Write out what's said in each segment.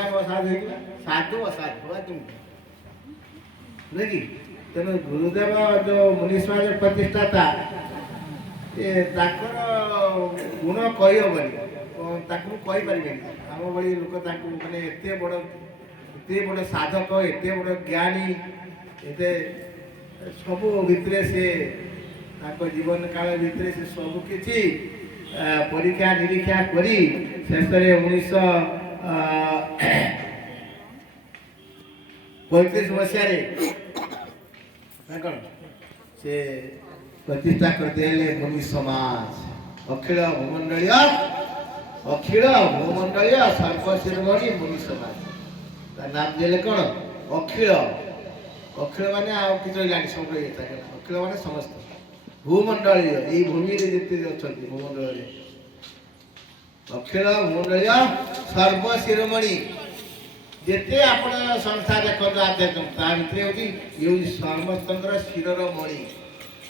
ଅସାଧୁ ଅସାଧୁ ହେଇଯିବା ସାଧୁ ଅସାଧୁ କେମିତି ନୁହେଁ କି? ତେଣୁ ଗୁରୁଦେବ ଯୋଉ ମୁନି ସମାଜ ପ୍ରତିଷ୍ଠାତା ତାଙ୍କର ଗୁଣ କହିହବନି, ତାକୁ କହିପାରିବେନି। ଆମ ଭଳି ଲୋକ ତାଙ୍କୁ ମାନେ ଏତେ ବଡ଼ ସାଧକ, ଏତେ ବଡ଼ ଜ୍ଞାନୀ, ଏତେ ସବୁ ଭିତରେ ସେ ତାଙ୍କ ଜୀବନ କାଳ ଭିତରେ ସେ ସବୁ କିଛି ପରୀକ୍ଷା ନିରୀକ୍ଷା କରି ଶେଷରେ 1935 ମସିହାରେ କ'ଣ ସେ ପ୍ରତିଷ୍ଠା କରିଦେଲେ ମୁନି ସମାଜ। ଅଖିଳ ଭୂମଣ୍ଡଳୀୟ ସର୍ବଶିରୋମଣି ମୁନି ସମାଜ। ତା ନାମ ଦେଲେ କ'ଣ? ଅଖିଳ। ଅଖିଳ ମାନେ ଆଉ କିଛି ରହିଲାନି, ସବୁ ଅଖିଳ ମାନେ ସମସ୍ତ। ଭୂମଣ୍ଡଳୀୟ, ଏଇ ଭୂମିରେ ଯେତେ ଅଛନ୍ତି ଭୂମଣ୍ଡଳରେ, ଅଖିଳ ଭୂମଣ୍ଡଳୀୟ ସର୍ବଶିରୋମଣି। ଯେତେ ଆପଣ ସଂସ୍ଥା ଦେଖନ୍ତୁ ଆଧ୍ୟାତ୍ମିକ, ତା ଭିତରେ ହେଉଛି ସମସ୍ତଙ୍କର ଶିରର ମଣି,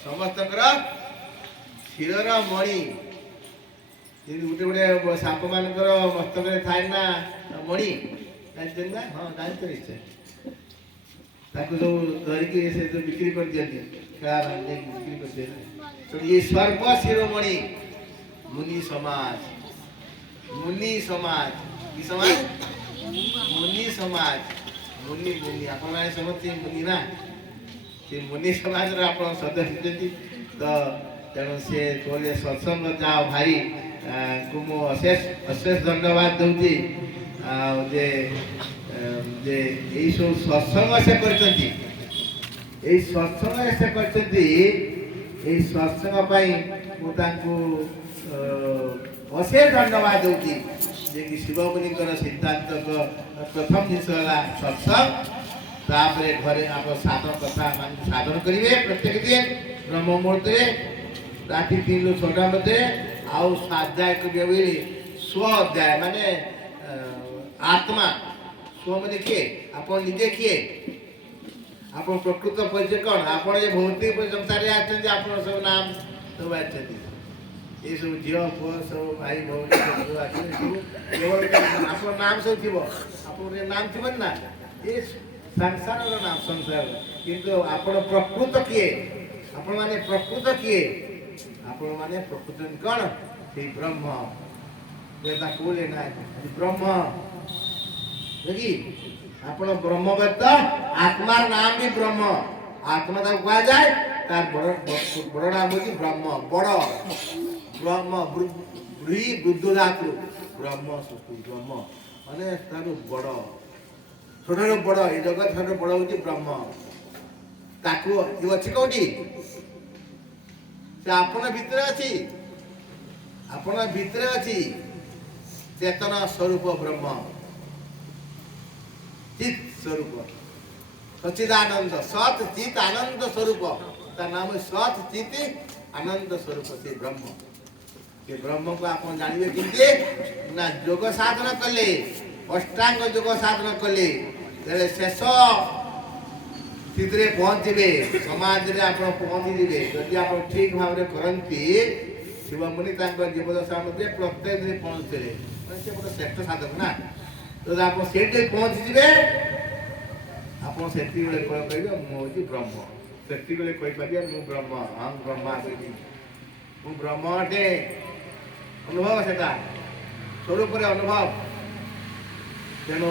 ସମସ୍ତଙ୍କର ଶିରର ମଣି। ଯେମିତି ଗୋଟେ ସାପ ମାନଙ୍କର ମସ୍ତକରେ ଥାଏ ନା ମଣି, ଜାଣିଛନ୍ତି ନା? ହଁ ଜାଣିଛ ନିଶ୍ଚୟ। ତାକୁ ସବୁ ଧରିକି ସେ ଯୋଉ ବିକ୍ରି କରିଦିଅନ୍ତି, ଖେଳା ବିକ୍ରି କରିଦିଅନ୍ତି। ଇଏ ସର୍ବଶିରୋମଣି ମୁନି ସମାଜ। ମୁନି ସମାଜ କି ସମାଜ? ମୁନି ସମାଜ। ମୁନି ମୁନି ଆପଣମାନେ ସମସ୍ତେ ମୁନି ନା, ସେ ମୁନି ସମାଜର ଆପଣ ସଦସ୍ୟ ହେଇଛନ୍ତି। ତ ତେଣୁ ସେ କହିଲେ ସତ୍ସଙ୍ଗ ଯାଅ ଭାଇ କୁ ମୁଁ ଅଶେଷ ଧନ୍ୟବାଦ ଦଉଛି। ଆଉ ଯେ ଏଇ ସବୁ ସତ୍ସଙ୍ଗ ସେ କରିଛନ୍ତି, ଏଇ ସତ୍ସଙ୍ଗ ସେ କରିଛନ୍ତି, ଏଇ ସତ୍ସଙ୍ଗ ପାଇଁ ମୁଁ ତାଙ୍କୁ ଅଶେଷ ଧନ୍ୟବାଦ ଦଉଛି। ଯେ କି ଶିବମୁନିଙ୍କର ସିଦ୍ଧାନ୍ତ ପ୍ରଥମ ଜିନିଷ ହେଲା ସତ୍ସଙ୍ଗ। ତାପରେ ଘରେ ଆପଣ ସାଧନ କଥା ସାଧନ କରିବେ ପ୍ରତ୍ୟେକ ଦିନ ବ୍ରହ୍ମ ମୁହୂର୍ତ୍ତରେ ରାତି 3ରୁ 6ଟା ମଧ୍ୟରେ। ଆଉ ସ୍ୱାଧ୍ୟାୟ କରିବେ ବୋଲି ସ୍ୱ ଅଧ୍ୟାୟ ମାନେ ଆତ୍ମା। ସ୍ୱ ମାନେ କିଏ? ଆପଣ ନିଜେ କିଏ? ଆପଣ ପ୍ରକୃତ ପରିଚୟ କ'ଣ? ଆପଣ ଏ ଭୌତିକ ସଂସାରରେ ଆସିଛନ୍ତି, ଆପଣ ସବୁ ନାମ ସବୁ ଆସିଛନ୍ତି। ଏସବୁ ଝିଅ ପୁଅ ସବୁ ଭାଇ ଭଉଣୀ ସବୁ ଆସିବେ, ସବୁ କେବଳ ଆପଣଙ୍କ ନାମ ସବୁ ଥିବ, ଆପଣଙ୍କ ନାମ ଥିବନି ନା, ଏ ସଂସାରର ନାମ ସଂସାରର। କିନ୍ତୁ ଆପଣ ପ୍ରକୃତ କିଏ? ଆପଣମାନେ ପ୍ରକୃତ କିଏ? ଆପଣମାନେ ପ୍ରକୃତ କ'ଣ? ସେଇ ବ୍ରହ୍ମ। ତାକୁ ବୋଲେ ନା ବ୍ରହ୍ମ କି ଆପଣ ବ୍ରହ୍ମବେତ୍ତ। ଆତ୍ମାର ନାମ ବି ବ୍ରହ୍ମ। ଆତ୍ମା ତାକୁ କୁହାଯାଏ, ତାର ବଡ଼ ନାମ ହେଉଛି ବ୍ରହ୍ମ। ବଡ଼ ବ୍ରହ୍ମ, ବୃଦ୍ଧ ଧାତୁ ବ୍ରହ୍ମ ସୃଷ୍ଟି। ବ୍ରହ୍ମ ମାନେ ତାଠୁ ବଡ଼, ସବୁଠାରୁ ବଡ଼, ଏଇ ଜଗତ ସବୁଠାରୁ ବଡ଼ ହେଉଛି ବ୍ରହ୍ମ। ତାକୁ ଅଛି କୋଉଠି? ସେ ଆପଣ ଭିତରେ ଅଛି, ଆପଣ ଭିତରେ ଅଛି। ଚେତନ ସ୍ୱରୂପ ବ୍ରହ୍ମ, ଚିତ୍ ସ୍ୱରୂପ, ସଚିଦାନନ୍ଦ, ସତ୍ ଚିତ୍ ଆନନ୍ଦ ସ୍ୱରୂପ। ତା ନାମ ସତ୍ ଚିତ୍ ଆନନ୍ଦ ସ୍ୱରୂପ ସେ ବ୍ରହ୍ମ। ସେ ବ୍ରହ୍ମକୁ ଆପଣ ଜାଣିବେ କେମିତି ନା ଯୋଗ ସାଧନ କଲେ, ଅଷ୍ଟାଙ୍ଗ ଯୋଗ ସାଧନ କଲେ, ତେବେ ଶେଷ ସ୍ଥିତିରେ ପହଞ୍ଚିବେ, ସମାଜରେ ଆପଣ ପହଞ୍ଚିଯିବେ। ଯଦି ଆପଣ ଠିକ ଭାବରେ କରନ୍ତି, ଶିବମୁନି ତାଙ୍କ ଜୀବଦଶା ମଧ୍ୟରେ ପ୍ରତ୍ୟେକ ଦିନ ପହଞ୍ଚୁଥିଲେ। ସେ ଗୋଟେ ଶ୍ରେଷ୍ଠ ସାଧକ ନା, ଯଦି ଆପଣ ସେଇଠି ପହଞ୍ଚିଯିବେ, ଆପଣ ସେତିକିବେଳେ କ'ଣ କହିବେ? ମୁଁ ହେଉଛି ବ୍ରହ୍ମ। ସେତିକିବେଳେ କହିପାରିବେ ମୁଁ ବ୍ରହ୍ମ, ହଁ ବ୍ରହ୍ମା କହିବି, ମୁଁ ବ୍ରହ୍ମ ଅଟେ। ଅନୁଭବ ସେଟା ସ୍ୱରୂପରେ ଅନୁଭବ। ତେଣୁ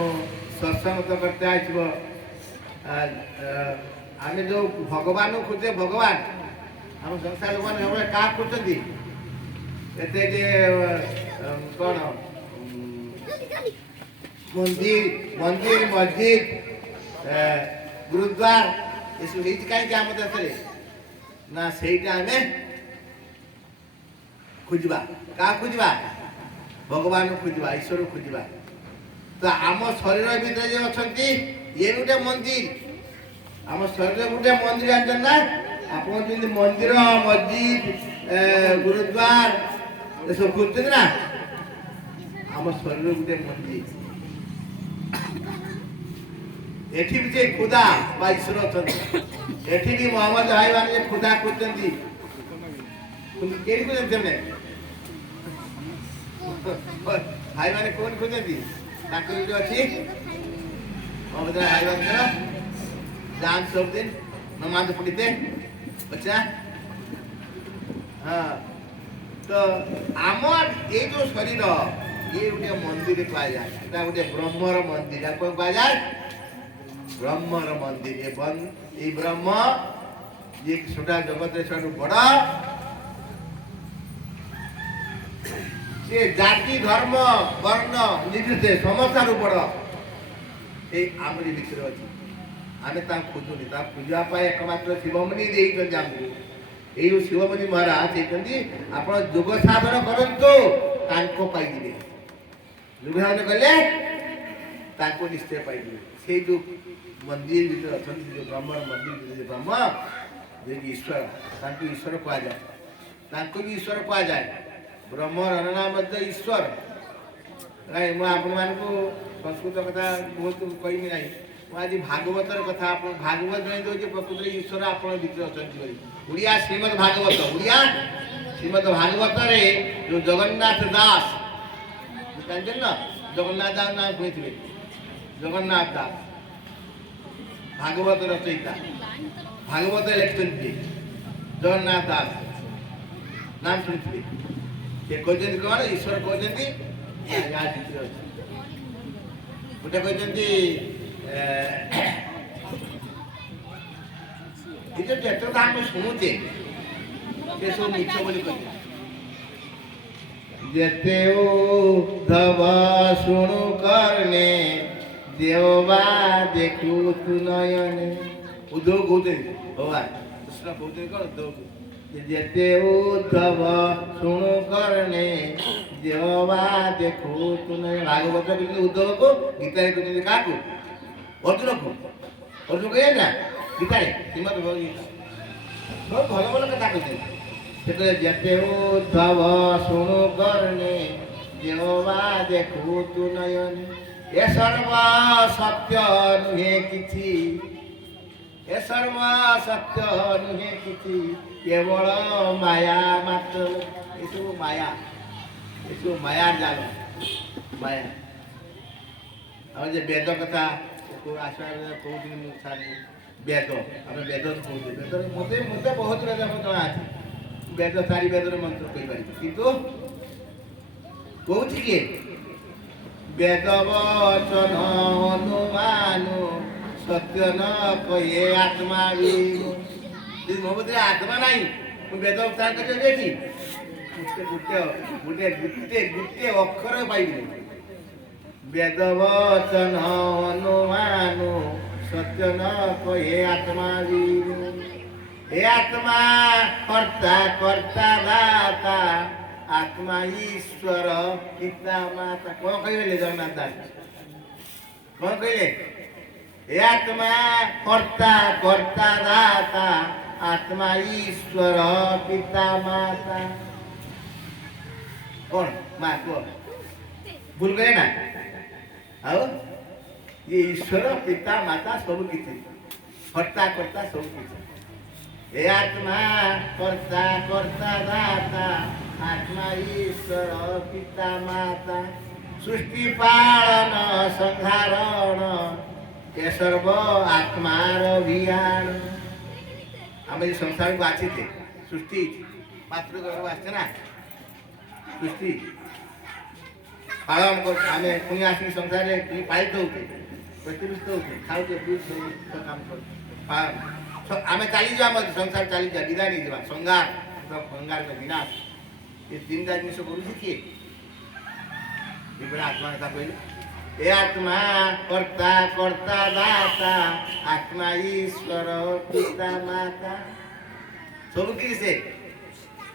ସତ୍ସଙ୍ଗ ତ କରତେ ଆସିବ। ଆମେ ଯୋଉ ଭଗବାନଙ୍କୁ ଖୋଜେ, ଭଗବାନ ଆମ ସଂସାର ଲୋକମାନେ ସବୁବେଳେ କାହା ଖୋଜନ୍ତି? ଏତେ ଯେ କ'ଣ ମନ୍ଦିର ମସଜିଦ ଗୁରୁଦ୍ୱାର ଏସବୁ ହେଇଛି କାହିଁକି ଆମ ଦେଶରେ? ନା ସେଇଟା ଆମେ ଖୋଜିବା। କାହା ଖୋଜିବା? ଭଗବାନଙ୍କୁ ଖୋଜିବା, ଈଶ୍ୱରକୁ ଖୋଜିବା। ତ ଆମ ଶରୀର ଭିତରେ ଯେ ଅଛନ୍ତି, ଇଏ ଗୋଟେ ମନ୍ଦିର। ଆମ ଶରୀର ଗୋଟେ ମନ୍ଦିର, ଜାଣିଛନ୍ତି ନା? ଆପଣ ଯେମିତି ମନ୍ଦିର ମସଜିଦ ଗୁରୁଦ୍ୱାର ଏସବୁ ଖୋଜୁଛନ୍ତି ନା, ଆମ ଶରୀର ଗୋଟେ ମନ୍ଦିର। ଏଠି ବି ସେ ଖୁଦା ବା ଈଶ୍ୱର ଅଛନ୍ତି। ଏଠି ବି ମହମ୍ମଦ ଭାଇ ମାନେ ଯେ ଖୁଦା ଖୋଜୁଛନ୍ତି। କେହି ଖୋଜନ୍ତି ସେମାନେ? ଭାଇ ମାନେ କୋଉଠି ଖୋଜନ୍ତି? ତାଙ୍କର ବି ଅଛି ଅବଦା ଭାଇବାଙ୍କର ଯାଆନ୍ତି ସବୁଦିନ ନମାଜ ପଢ଼ିତେ ଅଛା ହଁ ତ ଆମର ଏଇ ଯୋଉ ଶରୀର ଇଏ ଗୋଟେ ମନ୍ଦିର କୁହାଯାଏ ଏଟା ଗୋଟେ ବ୍ରହ୍ମର ମନ୍ଦିର କଣ କୁହାଯାଏ ବ୍ରହ୍ମର ମନ୍ଦିର ଏଇ ବ୍ରହ୍ମ ଯିଏ ଛୋଟା ଜଗତରେ ସବୁଠୁ ବଡ଼ ସେ ଜାତି ଧର୍ମ ବର୍ଣ୍ଣ ନିର୍ବିଶେଷ ସମସ୍ତରୁ ବଡ଼ ଏଇ ଆମରି ଭିତରେ ଅଛି ଆମେ ତାଙ୍କୁ ଖୋଜୁନି ତାକୁ ଖୋଜିବା ପାଇଁ ଏକମାତ୍ର ଶିବମୁନି ଦେଇଛନ୍ତି ଆମକୁ ଏଇ ଯୋଉ ଶିବମୁନି ମହାରାଜ ଦେଇଛନ୍ତି ଆପଣ ଯୋଗ ସାଧନ କରନ୍ତୁ ତାଙ୍କ ପାଇଯିବେ ଯୋଗ ସାଧନ କଲେ ତାଙ୍କୁ ନିଶ୍ଚୟ ପାଇଯିବେ ସେଇ ଯୋଉ ମନ୍ଦିର ଭିତରେ ଅଛନ୍ତି ଯୋଉ ବ୍ରହ୍ମର ମନ୍ଦିର ଭିତରେ ବ୍ରହ୍ମ ଯିଏକି ଈଶ୍ୱର ତାଙ୍କୁ ଈଶ୍ୱର କୁହାଯାଏ ତାଙ୍କୁ ବି ଈଶ୍ୱର କୁହାଯାଏ ବ୍ରହ୍ମର ନାମ ମଧ୍ୟ ଈଶ୍ୱର ମୁଁ ଆପଣମାନଙ୍କୁ ସଂସ୍କୃତ କଥା ବହୁତ କହିବି ନାହିଁ ମୁଁ ଆଜି ଭାଗବତର କଥା ଆପଣ ଭାଗବତ ଜଣେଇ ଦେଉଛି ପ୍ରକୃତରେ ଈଶ୍ୱର ଆପଣ ଭିତରେ ଅଛନ୍ତି ବୋଲି ଓଡ଼ିଆ ଶ୍ରୀମଦ୍ ଭାଗବତ ଓଡ଼ିଆ ଶ୍ରୀମଦ୍ ଭାଗବତରେ ଯୋଉ ଜଗନ୍ନାଥ ଦାସ ଜାଣିଛନ୍ତି ନା ଜଗନ୍ନାଥ ଦାସ ନାମ କହିଥିବେ ଜଗନ୍ନାଥ ଦାସ ଭାଗବତ ରଚୟିତା ଭାଗବତ ଲେଖିଛନ୍ତି ଜଗନ୍ନାଥ ଦାସ ନାମ ଶୁଣିଥିବେ ସେ କହିଛନ୍ତି କଣ ଈଶ୍ୱର କହିଛନ୍ତି ୟା ଭିତରେ ଅଛି ଗୋଟେ କହିଛନ୍ତି ଯେତେବେଳେ ଆମେ ଶୁଣୁଛେ ସେ ସବୁ ମିଛ ବୋଲି କହିଲେ ଯେତେ ଉଦ୍ଧବ ଶୁଣୁ କର୍ଣ୍ଣେ ଦେବା ଦେଖୁ ତୁ ନୟନେ ଉଦ୍ଧବ କହୁଛନ୍ତି ଭଗବାନ କୃଷ୍ଣ କହୁଛନ୍ତି କଣ ଉଦ୍ଧବକୁ ଯେତେ ଉଦ୍ଧବ ଶୁଣୁ କର୍ଣ୍ଣେ ଦେବା ଦେଖୁ ତୁ ନୟନେ ଭାଗବତ କହିଛନ୍ତି ଉଦ୍ଧବକୁ ଗୀତାରେ କହିଛନ୍ତି କାହାକୁ ଅର୍ଜୁନକୁ ଅର୍ଜୁନ କହିଲେ ନା ଗୀତାରେ ଶ୍ରୀମଦ୍ ଭଗବତ ବହୁତ ଭଲ ଭଲ କଥା କହିଛନ୍ତି ସେତେବେଳେ ଯେତେ ଉଦ୍ଧବ ଶୁଣୁ କର୍ଣ୍ଣେ ଦେବା ଦେଖୁ ତୁ ନୟନେ ଏ ସର୍ବ ସତ୍ୟ ନୁହେଁ କିଛି ଏ ସର୍ବ ସତ୍ୟ ନୁହେଁ କିଛି କେବଳ ମାୟା ମାତ୍ର ଏସବୁ ମାୟା ଏସବୁ ମାୟା ଜାଲ ମାୟା ଆମର ଯେ ବେଦ କଥା ଆସିବା କହୁଥିଲି ମୁଁ ସାର୍ଙ୍କୁ ବେଦ ଆମେ ବେଦ କହୁଛୁ ବେଦରେ ମୋତେ ବହୁତ ବେଦ ଜଣା ଅଛି ବେଦ ଚାରି ବେଦର ମନ୍ତ୍ର କହିପାରିବି କିନ୍ତୁ କହୁଛି କିଏ ବେଦ ବଚନ ଅନୁମାନ ସତ୍ୟ ନ କହେ ଆତ୍ମା ବି ମୋ ଭିତରେ ଆତ୍ମା ନାହିଁ ମୁଁ ବେଦ ଉଚ୍ଚାରଣ କରିବି ଏଠି ଗୋଟେ ଅକ୍ଷର ପାଇବି ବେଦ ବଚନ ଅନୁମାନ ସତ୍ୟ ନ କହେ ଆତ୍ମା ବି हे आत्मा कर्ता कर्ता दाता आत्मा ईश्वर पिता माता कौन कहले जगन्नाथ दास कौन कहले हे आत्मा कर्ता कर्ता दाता आत्मा ईश्वर पिता माता कौन माँ को भूल गए ना आओ ये ईश्वर पिता माता सब किसी कर्ता कर्ता सब किसी हे आत्मा कर्ता कर्ता दाता आत्मा ईश्वर पिता माता सृष्टि पालन संहारण ये सर्व आत्मार अभियान आम संसार को आसी थे सृष्टि मातृ गर्भ आसते ना सृष्टि पालन कर आम पुणी आसिक संसार पालित होते प्रतिष्ठित होते खाऊे काम कर आम चली जा संसार चली जा विदा नहीं जा संगार संगार का विनाश ये तीन टा जिन करुच्छे किए आत्मा कथा कहले ए आत्मा कर्ता कर्ता दाता आत्मा ईश्वर पिता माता सब कि से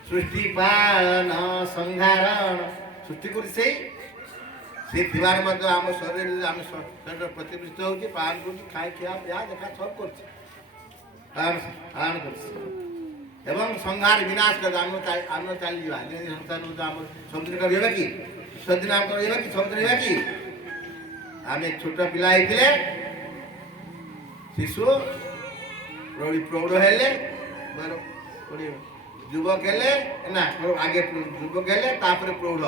सृष्टि पालन संहारण सृष्टि कर से आम शरीर आम शरीर प्रतिष्ठित होती पालन कर खाई खिया पिया देखा सब कर एवं संहार विनाश कर आम चली जा संसार सबदिन कर कि सबदिन आम कर कि सबदिन कि आम छोट पिला शिशु प्रौढ़ हेले युवक हेले ना आगे युवक हेले प्रौढ़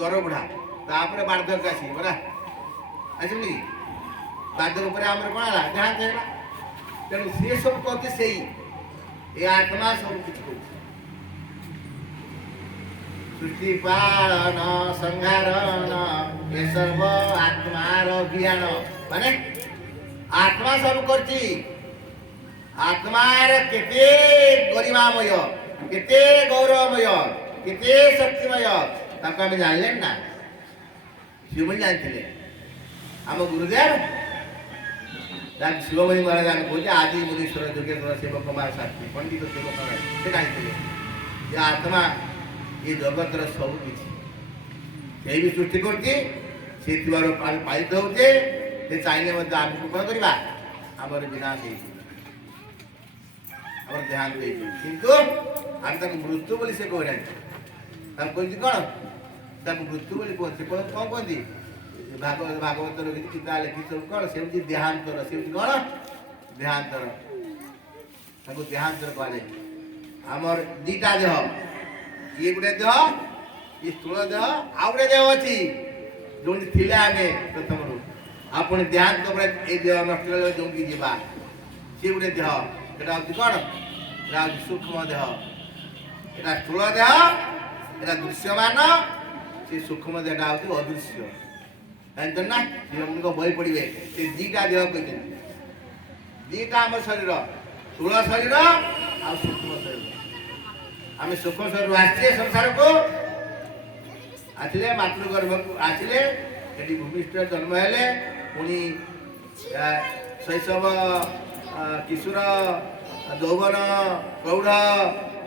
दर बुढ़ा बार्धक्य आस ଆସିବୁନି ବାଦ ଉପରେ ଆମର କ'ଣ ହେଲା ଦେହାନ୍ତ ହେଲା। ତେଣୁ ସେ ସବୁ କହୁଛି ସେଇ ଏ ଆତ୍ମା ସବୁ କିଛି କହୁଛି। ସୃଷ୍ଟି ପାଳନ ସଂହାରଣ ଏ ସର୍ବ ଆତ୍ମାର ଅଭିଯାନ ମାନେ ଆତ୍ମା ସବୁ କରୁଛି। ଆତ୍ମାର କେତେ ଗରିମାମୟ, କେତେ ଗୌରବମୟ, କେତେ ଶକ୍ତିମୟ ତାକୁ ଆମେ ଜାଣିଲେ ନା। ଶିବମଣି ଜାଣିଥିଲେ। ଆମ ଗୁରୁଦେବ ଶିବମଣି ମହାରାଜ ଆମେ କହୁଛେ ଆଦି ମୁନୀଶ୍ୱର ଯୋଗେନ୍ଦ୍ର ଶିବକୁମାର ଶାସ୍ତ୍ରୀ ପଣ୍ଡିତ ଶିବକୁମାର ସେ ଜାଣିଥିଲେ ଯେ ଆତ୍ମା ଏ ଜଗତର ସବୁ କିଛି ସେଇ ବି ସୃଷ୍ଟି କରୁଛି। ସେ ଥିବାରୁ ଆମେ ପାଳିତ ହଉଛେ। ସେ ଚାହିଁଲେ ମଧ୍ୟ ଆମକୁ କ'ଣ କରିବା ଆମର ବିନାଶ ହେଇଯିବ, ଆମର ଦେହାନ୍ତ ହେଇଯିବ। କିନ୍ତୁ ଆମେ ତାକୁ ମୃତ୍ୟୁ ବୋଲି ସେ କହିନାହାନ୍ତି। ତାକୁ କହିଛି କ'ଣ ତାକୁ ମୃତ୍ୟୁ ବୋଲି କୁହନ୍ତି। କ'ଣ କୁହନ୍ତି ଭାଗବତର କିଛି ଚିତା ଲେଖି ସବୁ କ'ଣ ସେ ହେଉଛି ଦେହାନ୍ତର। ସେ ହେଉଛି କ'ଣ ଦେହାନ୍ତର। ତାକୁ ଦେହାନ୍ତର କୁହାଯାଏ। ଆମର ଦିଟା ଦେହ, ଇଏ ଗୋଟେ ଦେହ, ଇଏ ସ୍ଥୂଳ ଦେହ, ଆଉ ଗୋଟେ ଦେହ ଅଛି ଯୋଉଠି ଥିଲେ ଆମେ ପ୍ରଥମରୁ। ଆପଣ ଦେହାନ୍ତ ପରେ ଏଇ ଦେହ ନଷ୍ଟ କଲେ ଯୋଉଠି ଯିବା ସିଏ ଗୋଟେ ଦେହ। এটা হচ্ছে କ'ଣ এটা হচ্ছে ସୂକ୍ଷ୍ମ ଦେହ। এটা ସ୍ଥୂଳ ଦେହ, এটা ଦୃଶ୍ୟମାନ। ସେ ସୂକ୍ଷ୍ମ ଦେହଟା ହଉଛି ଅଦୃଶ୍ୟ। ଜାଣିଛ ନା ଶିବଙ୍କ ବହି ପଢିବେ ସେ ଦିଟା ଦେହ କହିଛନ୍ତି। ଦିଟା ଆମ ଶରୀର, ସ୍ଥୂଳ ଶରୀର ଆଉ ସୂକ୍ଷ୍ମ ଶରୀର। ଆମେ ସୂକ୍ଷ୍ମ ଶରୀରରୁ ଆସିଛେ ସଂସାରକୁ, ଆସିଲେ ମାତୃଗର୍ଭକୁ ଆସିଲେ, ଏଠି ଭୂମିଷ୍ଠରେ ଜନ୍ମ ହେଲେ, ପୁଣି ଶୈଶବ, କିଶୋର, ଯୌବନ, ପ୍ରୌଢ଼,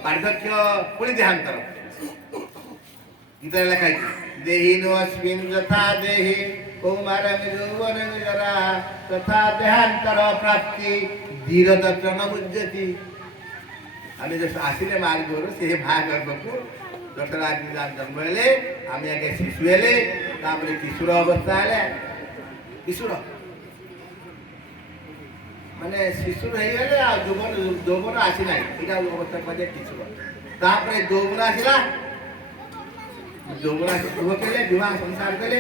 ବାର୍ଦ୍ଧକ୍ୟ, ପୁଣି ଦେହାନ୍ତର। ଗୀତାରେ ଲେଖା ହେଇଛି ଦେହିନୋ ଅସ୍ମିନ୍ ଯଥା ଦେହି କୌମାରଂ ଯୌବନଂ ଜରା ତଥା ଦେହାନ୍ତର ପ୍ରାପ୍ତି ଧୀରତତ୍ର ନ ମୁଜ୍ୟତି। ଆମେ ଯୋଉ ଆସିଲେ ମା ଗର୍ଭରୁ ସେ ମା ଗର୍ଭକୁ ଦଶରା ଜନ୍ମ ହେଲେ, ଆମେ ଆଗେ ଶିଶୁ ହେଲେ, ତାପରେ କିଶୋର ଅବସ୍ଥା ହେଲେ। କିଶୋର ମାନେ ଶିଶୁ ହେଇଗଲେ ଆଉ ଯୌବନ ଆସିନାହିଁ, ଏଇଟା ଅବସ୍ଥା କୁହାଯାଏ କିଶୋର। ତାପରେ ଯୌବନ ଆସିଲା, ଯୌବନ ଗୃହ କଲେ, ବିବାହ ସଂସାର କଲେ,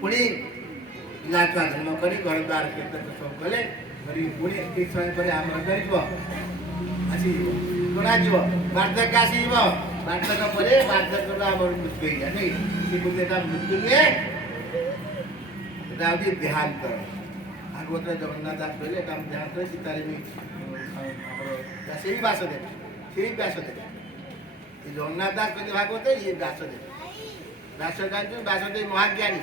ପୁଣି ପିଲା ଛୁଆ ଜନ୍ମ କରି ଘର ଦ୍ୱାର କୀର୍ତ୍ତନ ସବୁ କଲେ, ପୁଣି କିଛି ସମୟ ପରେ ଆମର କରିଯିବ ଆସିଯିବ ଶୁଣାଯିବ, ବାର୍ଦ୍ଧକ୍ୟ ଆସିଯିବ। ବାର୍ଦ୍ଧକ୍ୟ ପରେ ବାର୍ଦ୍ଧକ୍ୟଟା ଆମର ମୃତ୍ୟୁ ହେଇଯାଏ ନାଇଁ। ସେ ବୁଝେ ଏଟା ମୃତ୍ୟୁ ନୁହେଁ, ଏଟା ହଉଛି ଦେହାନ୍ତର। ଭାଗବତରେ ଜଗନ୍ନାଥ ଦାସ କହିଲେ ଏଟା ଦେହାନ୍ତ। ସୀତାରେ ବି ଆମର ସେଇ ବ୍ୟାସଦେବ, ସେଇ ବ୍ୟାସଦେବ। ଏ ଜଗନ୍ନାଥ ଦାସ କହିଲେ ଭାଗବତ, ଇଏ ବ୍ୟାସଦେବ। ବ୍ୟାସ ଜାଣିଛୁ ବ୍ୟାସଦେବ ମହାଜ୍ଞାନୀ।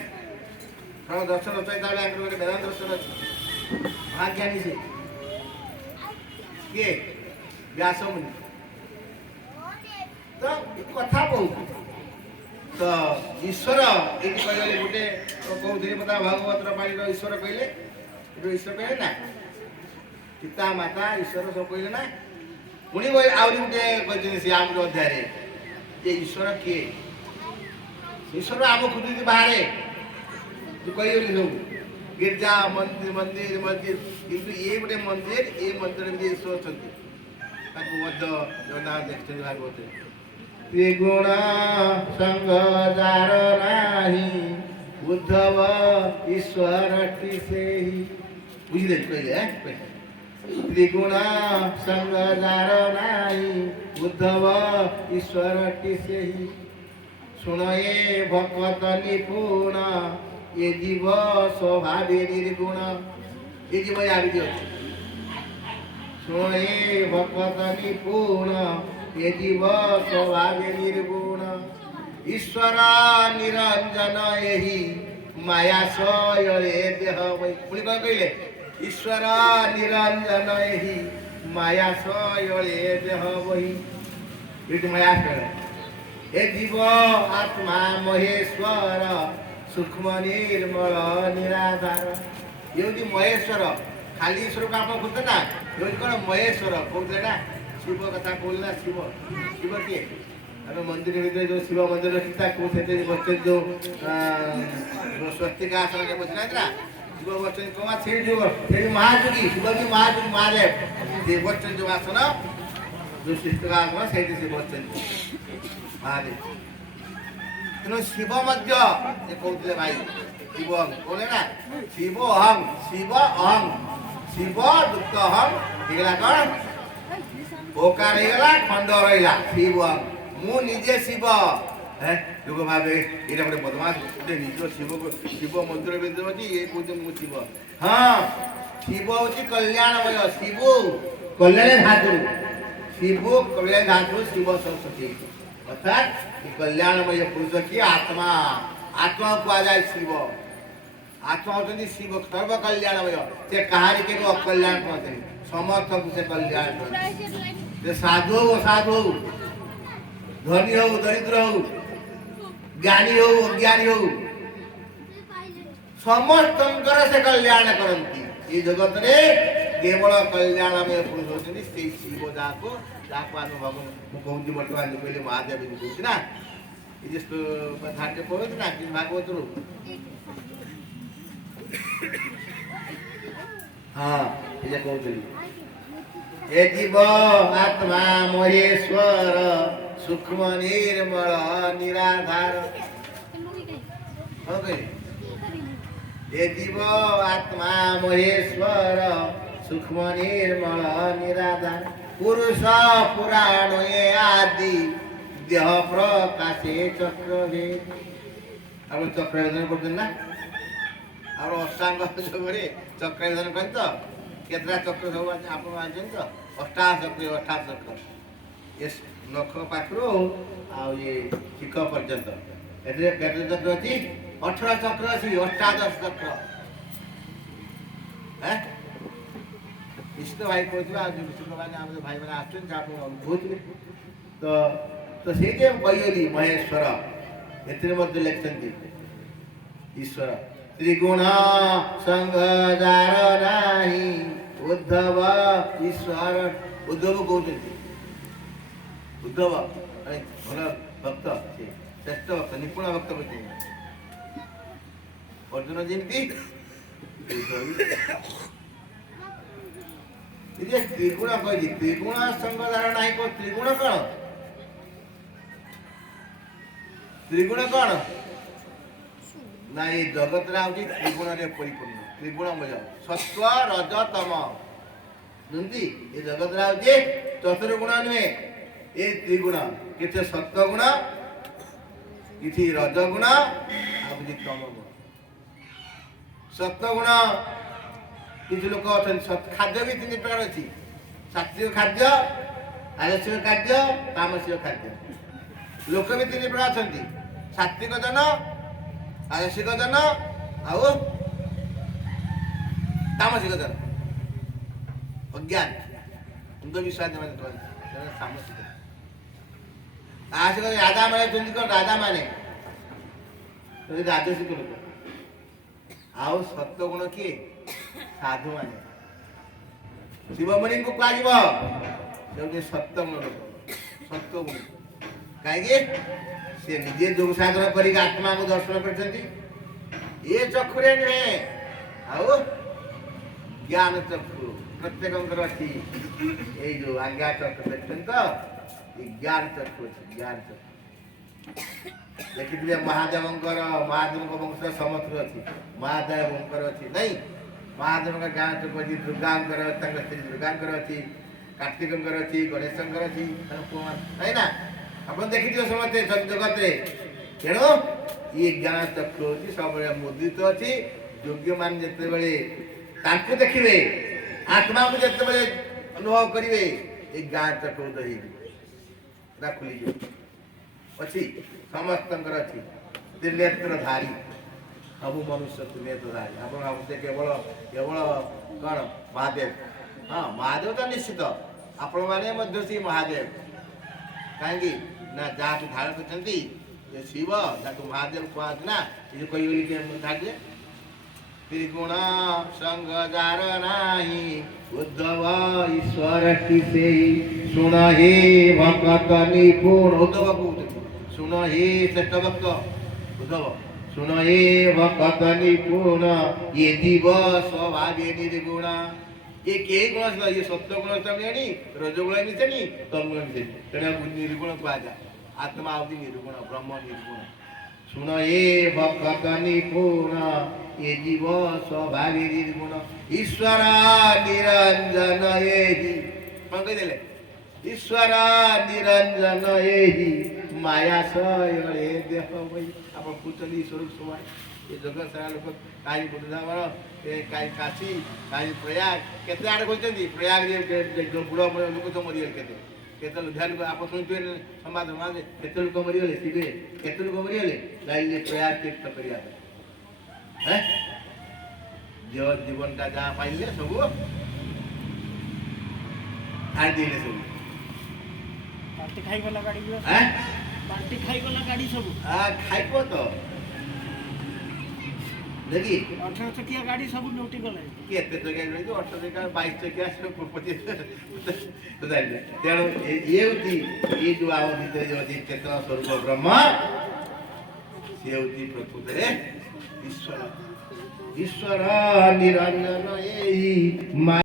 ଦର୍ଶନ ଚୈତା ବେଳେ ଆଙ୍କର ଗୋଟେ ବେଦାନ୍ତ ଦର୍ଶନ ଅଛି। ମହାଜ୍ଞାନୀ ସେ କିଏ? ବ୍ୟାସମୁନି। ତ କଥା ବହୁତ। ତ ଈଶ୍ୱର ଏଇଠି କହିଲେ ଗୋଟେ କହୁଥିଲେ କଥା ଭାଗବତର ପାଣିର ଈଶ୍ୱର କହିଲେ, ଈଶ୍ୱର କହିଲେ ନା ପିତା ମାତା ଈଶ୍ୱର ସବୁ କହିଲେ ନା। ପୁଣି ଆହୁରି ଗୋଟେ କହିଛନ୍ତି ସେ ଆମ ଅଧ୍ୟାୟରେ ଯେ ଈଶ୍ୱର କିଏ? ଈଶ୍ୱର ଆମ ଖୋଜୁଛି ବାହାରେ କହିଗଲି ସବୁ ଗିର୍ଜା ମନ୍ଦିର ମନ୍ଦିର ମସ୍ଜିଦ, କିନ୍ତୁ ଇଏ ଗୋଟେ ମନ୍ଦିର, ଏ ମନ୍ଦିରରେ ବି ଈଶ୍ୱର ଅଛନ୍ତି। ତାକୁ ମଧ୍ୟ ଜଗନ୍ନାଥ ଦେଖିଛନ୍ତି ଭାଗବତରେ। ତ୍ରିଗୁଣ ସଙ୍ଗ ଯାର ନାହିଁ ଉଦ୍ଧବ ଈଶ୍ୱରଟି ସେହି। ବୁଝିଲେ କହିଲେ ତ୍ରିଗୁଣ ସଙ୍ଗ ଯାର ନାହିଁ ଉଦ୍ଧବ ଈଶ୍ୱରଟି ସେହି। ଶୁଣ ଏ ଭକତ ନିପୁଣ ଏ ଜୀବ ସ୍ୱଭାବେ ନିର୍ଗୁଣ। ଏ ଜୀବ ଆବିତି ଅଛି। ଶୁଣ ଏ ଭକତ ନିପୁଣ ଏ ଜୀବ ସ୍ୱଭାବେ ନିର୍ଗୁଣ। ଈଶ୍ୱର ନିରଞ୍ଜନ ଏହି ମାୟା ସୟରେ ଦେହ ବହି। ପୁଣି କ'ଣ କହିଲେ? ଈଶ୍ୱର ନିରଞ୍ଜନ ଏହି ମାୟା ସୟରେ ଦେହ ବହି। ଏଠି ମାୟା ସୟ ଏ ଜୀବ ଆତ୍ମା ମହେଶ୍ୱର ସୂକ୍ଷ୍ମ ନିର୍ମଳ ନିରାଧାର। ଇଏ ହେଉଛି ମହେଶ୍ୱର। ଖାଲି ଈଶ୍ୱରକୁ ଆପଣ କହୁଥିଲେ ନା, ଇଏ ହେଉଛି କ'ଣ ମହେଶ୍ୱର କହୁଥିଲେ ନା। ଶିବ କଥା କହୁଥିଲେ ନା। ଶିବ ଶିବ କିଏ? ଆମେ ମନ୍ଦିର ଭିତରେ ଯେଉଁ ଶିବ ମନ୍ଦିର ରଖିଥା ସେଥିରେ ବସିଛନ୍ତି ଯେଉଁ ସ୍ୱସ୍ତିକା ଆସନରେ ବସିନାହାନ୍ତି ନା, ଶିବ ବସିଛନ୍ତି କମା ସେଇ ଯୁଗ ସେଇ ମହାଯୋଗୀ ଶିବ ବି ମହାଯୋଗୀ ମହାଦେବ ସେ ବସିଛନ୍ତି ଯେଉଁ ଆସନ ଯେଉଁ ସ୍ୱସ୍ତିକା ଆସନ ସେଇଠି ସେ ବସିଛନ୍ତି ମହାଦେବ। ତ ତେଣୁ ଶିବ ମଧ୍ୟ ଯେ କହୁଥିଲେ ଭାଇ ଶିବ କହୁଲେ ନା ଶିବ ଅହଂ ଶିବ ଯୁକ୍ତ ଅହଂ ହେଇଗଲା କଣ ଓକାର ହେଇଗଲା ଖଣ୍ଡ ରହିଲା ଶିବ ମୁଁ ନିଜେ ଶିବ ଲୋକ ଭାବେ ଏଇଟା ଗୋଟେ ବଦମାସ ଗୋଟେ ନିଜ ଶିବ ମନ୍ଦିର ଭିତରେ ଅଛି ଇଏ କହୁଛି ମୁଁ ଶିବ ହଁ ଶିବ ହଉଛି କଲ୍ୟାଣମୟ ଶିବ କଲ୍ୟାଣ ଧାତୁ ଶିବ କଲ୍ୟାଣ ଧାତୁ ଶିବ ସରସ୍ୱତୀ ଅର୍ଥାৎ କଲ୍ୟାଣମୟ ପୁରୁଷ କିଏ ଆତ୍ମା ଆତ୍ମା କୁହାଯାଏ ଶିବ ଆତ୍ମା ହଉଛନ୍ତି ଶିବ ସର୍ବ କଲ୍ୟାଣମୟ ସେ କାହାରି କେବେ ଅକଲ୍ୟାଣ କରନ୍ତିନି ସମସ୍ତଙ୍କୁ ସେ କଲ୍ୟାଣ କରନ୍ତି ସେ ସାଧୁ ହଉ ଅସାଧୁ ହଉ ଧନୀ ହଉ ଦରିଦ୍ର ହଉ ଜ୍ଞାନୀ ହଉ ଅଜ୍ଞାନୀ ହଉ ସମସ୍ତଙ୍କର ସେ କଲ୍ୟାଣ କରନ୍ତି ଏ ଜଗତରେ କେବଳ କଲ୍ୟାଣମୟ ପୁରୁଷ ହଉଛନ୍ତି ସେଇ ଶିବ ଯାହାକୁ ଆମେ ମୁଁ କହୁଛି ବର୍ତ୍ତମାନ କହିଲେ ମହାଦେବ କହୁଛି ନା ଏ ଯେ କଥାଟେ କହୁଛି ନା ଭାଗବତରୁ ହଁ ଏ ଯେ କହୁଥିଲି ଏ ଜୀବ ଆତ୍ମା ମହେଶ୍ୱର ସୂକ୍ଷ୍ମ ନିର୍ମଳ ନିରାଧାର କଣ କହିଲେ ଏ ଜୀବ ଆତ୍ମା ମହେଶ୍ୱର ସୂକ୍ଷ୍ମ ନିର୍ମଳ ନିରାଧାର ପୁରୁଷ ପୁରାଣ ଏ ଆଦି ଦେହ ପ୍ରକାଶେ ଚକ୍ର ଭେଦ ଆପଣ ଚକ୍ର ଭେଦନ କରୁଛନ୍ତି ନା ଆମର ଅଷ୍ଟାଙ୍ଗ ଯୋଗରେ ଚକ୍ର ଭେଦନ କରି ତ କେତେଟା ଚକ୍ର ସବୁ ଆପଣ ଜାଣିଛନ୍ତି ତ ଅଷ୍ଟା ଚକ୍ର ଏ ନଖ ପାଖରୁ ଆଉ ଇଏ ଶିଖ ପର୍ଯ୍ୟନ୍ତ ଏଥିରେ କେତେ ଚକ୍ର ଅଛି 18 ଚକ୍ର ଅଛି ଅଷ୍ଟାଦଶ ଚକ୍ର ବିଷ୍ଣୁ ଭାଇ କହୁଥିବା ଆଉ ବିଷ୍ଣୁମାନେ ଆମର ଭାଇମାନେ ଆସୁଛନ୍ତି ଆପଣ କହୁଥିବେ ତ ସେଇଠି କହିଗଲି ମହେଶ୍ୱର ଏଥିରେ ମଧ୍ୟ ଲେଖିଛନ୍ତି ଈଶ୍ୱର ତ୍ରିଗୁଣ ସଂଘଜାର ନାହିଁ ଉଦ୍ଧବ ଈଶ୍ୱର ଉଦ୍ଧବ କହୁଛନ୍ତି ଉଦ୍ଧବ ଭଲ ଭକ୍ତ ଶ୍ରେଷ୍ଠ ଭକ୍ତ ନିପୁଣ ଭକ୍ତ କହିଛନ୍ତି ଅର୍ଜୁନ ଯେମିତି ତ୍ରିଗୁଣ କହିଛି ତ୍ରିଗୁଣ ସଂଘଜାର ନାହିଁ ତ୍ରିଗୁଣ କଣ ତ୍ରିଗୁଣ କଣ ନା ଏ ଜଗତଟା ହଉଛି ତ୍ରିଗୁଣରେ ପରିପୂର୍ଣ୍ଣ ତ୍ରିଗୁଣମୟ ସତ୍ଵ ରଜ ତମ ଯେମିତି ଏ ଜଗତଟା ହଉଛି ଚତୁର୍ଗୁଣ ନୁହେଁ ଏ ତ୍ରିଗୁଣ କିଛି ସତ୍ଵ ଗୁଣ କିଛି ରଜ ଗୁଣ ଆଉ କିଛି ତମ ଗୁଣ ସତ୍ଵ ଗୁଣ କିଛି ଲୋକ ଅଛନ୍ତି ଖାଦ୍ୟ ବି 3 ପ୍ରକାର ଅଛି ଶାସ୍ତ୍ରୀୟ ଖାଦ୍ୟ ଆବଶ୍ୟକ ଖାଦ୍ୟ ତାମସିକ ଖାଦ୍ୟ ଲୋକ ବି 3 ପ୍ରକାର ଅଛନ୍ତି ସାତ୍ବିକ ଜନ ଆବଶ୍ୟକ ଜନ ଆଉ ତାମସିକ ଜନ ଅଜ୍ଞାନ ଅନ୍ଧବିଶ୍ୱାସ ତାମସିକ ରାଜା ମାନେ ଅଛନ୍ତି କଣ ରାଜା ମାନେ ରାଜସିକ ଲୋକ ଆଉ ସତ୍ୱଗୁଣ କିଏ ସାଧୁ ମାନେ ଶିବମୁନିଙ୍କୁ କୁହାଯିବ ସେ ହଉଛି ସତ୍ୱଗୁଣ ଲୋକ ସତ୍ୱଗୁଣ କାହିଁକି ସେ ନିଜେ ଯୋଗ ସାଧନ କରିକି ଆତ୍ମାକୁ ଦର୍ଶନ କରିଛନ୍ତି ଏ ଚକ୍ଷୁରେ ନୁହେଁ ଆଉ ଜ୍ଞାନ ଚକ୍ଷୁ ପ୍ରତ୍ୟେକଙ୍କର ଅଛି ଏଇ ଯୋଉ ଆଜ୍ଞା ଚକ୍ଷୁ ଦେଖୁଛନ୍ତି ତ ଏ ଜ୍ଞାନ ଚକ୍ଷୁ ଅଛି ଜ୍ଞାନ ଚକ୍ଷୁ ଦେଖିଥିବେ ମହାଦେବଙ୍କ ବଂଶ ସମସ୍ତଙ୍କର ଅଛି ମହାଦେବଙ୍କର ଅଛି ନାଇଁ ମହାଦେବଙ୍କ ଜ୍ଞାନ ଚକ୍ଷୁ ଅଛି ଦୁର୍ଗାଙ୍କର ତାଙ୍କ ସ୍ତ୍ରୀ ଦୁର୍ଗାଙ୍କର ଅଛି କାର୍ତ୍ତିକଙ୍କର ଅଛି ଗଣେଶଙ୍କର ଅଛି ତାଙ୍କ ପୁଅମାନେ ନାଇଁ ନା ଆପଣ ଦେଖିଥିବେ ସମସ୍ତେ ଜଗତରେ ତେଣୁ ଇଏ ଜ୍ଞାନ ଚକ୍ଷୁ ଅଛି ସବୁବେଳେ ମୁଦ୍ରିତ ଅଛି ଯୋଗ୍ୟମାନେ ଯେତେବେଳେ ତାଙ୍କୁ ଦେଖିବେ ଆତ୍ମାକୁ ଯେତେବେଳେ ଅନୁଭବ କରିବେ ଏ ଜ୍ଞାନ ଚକ୍ଷୁ ଉଦୟ ହେଇଯିବ ଏଟା ଖୋଲିଯିବ ଅଛି ସମସ୍ତଙ୍କର ଅଛି ତ୍ରିନେତ୍ରଧାରୀ ସବୁ ମନୁଷ୍ୟ ତ୍ରିନେତ୍ରଧାରୀ ଆପଣ ଭାବୁଛେ କେବଳ କଣ ମହାଦେବ ହଁ ମହାଦେବ ତ ନିଶ୍ଚିତ ଆପଣମାନେ ମଧ୍ୟ ସେଇ ମହାଦେବ କାହିଁକି ନା ଯାହାକୁ ଧାରଣ କରିଛନ୍ତି ଯେ ଶିବ ତାକୁ ମହାଦେବ କୁହାଯାଉଛି ନା ଏ ଯୋଉ କହିଗଲି ଧାର୍ଯ୍ୟ ତ୍ରିଗୁଣ ସଂଘଜାର ନାହିଁ ଉଦ୍ଧବ ଈଶ୍ୱର କି ସେଇ ଶୁଣ ହେ ଭକତ ନିପୁଣ ଉଦ୍ଧବ କହୁଛନ୍ତି ଶୁଣ ହେ ଶ୍ରେଷ୍ଠ ଭକ୍ତ ଉଦ୍ଧବ ଶୁଣ ହେ ଭକତ ନିପୁଣ ଇଏ ଜୀବ ସ୍ୱଭାବେ ନିର୍ଗୁଣ ये के गुण ये सत्व गुण मिसेनी रजगुण मिसेनी तमगुण मिसेनी तेना निर्गुण कहुए आत्मा होती निर्गुण ब्रह्म निर्गुण ଶୁଣ ଏ ଭକତ ନିପୁଣ ଏ ଜୀବ ସ୍ୱଭାବୀ ନିର୍ଗୁଣ ଈଶ୍ୱର ନିରଞ୍ଜନ ଏହି କଣ କହିଦେଲେ ଈଶ୍ୱର ନିରଞ୍ଜନ ଏହି ମାୟା ଶୟରେ ଦେହ ବହି ଆପଣ କହୁଛନ୍ତି ଈଶ୍ୱର ସମାନ ଏ ଜଗତ ସାରା ଲୋକ କାହିଁ ବୃନ୍ଦାବନ କାହିଁ କାଶୀ କାହିଁ ପ୍ରୟାଗ କେତେ ଆଡ଼େ କହିଛନ୍ତି ପ୍ରୟାଗ ବୁଢ଼ ଲୋକ ତ ମରିଗଲେ କେତେ ଧ୍ୟାନ ଆପଣ ଶୁଣିଥିବେ ସମାଜ ସମାଜ କେତେ ଲୋକ ମରିଗଲେ ଶିବେ କେତେ ଲୋକ ମରିଗଲେ ଯାଇଲେ ପ୍ରୟାଗ ତୀର୍ଥ କରିବା ପାଇଁ ଜୀବନଟା ଯାହା ପାଇଲେ ସବୁ ଛାଡ଼ିଦେଲେ ସବୁ ବାଲ୍ଟି ଖାଇଗଲା ଗାଡ଼ି ବାଲ୍ଟି ଖାଇଗଲା ଗାଡ଼ି ସବୁ ଖାଇବ ତ দেখি 18 চকিয়া গাড়ি সব নোটি গলে কেতে চকিয়া গাড়ি 18 চকিয়া 22 চকিয়া সব 25 তো জানি তেଣୁ ଇଏ ହେଉଛି ଏ ଯୋଉ ଆମ ଭିତରେ ଯୋଉ ଅଛି ଚେତନା ସ୍ୱରୂପ ବ୍ରହ୍ମ ସେ ହେଉଛି ପ୍ରକୃତରେ ଈଶ୍ୱର ଈଶ୍ୱର ନିରଞ୍ଜନ ଏହି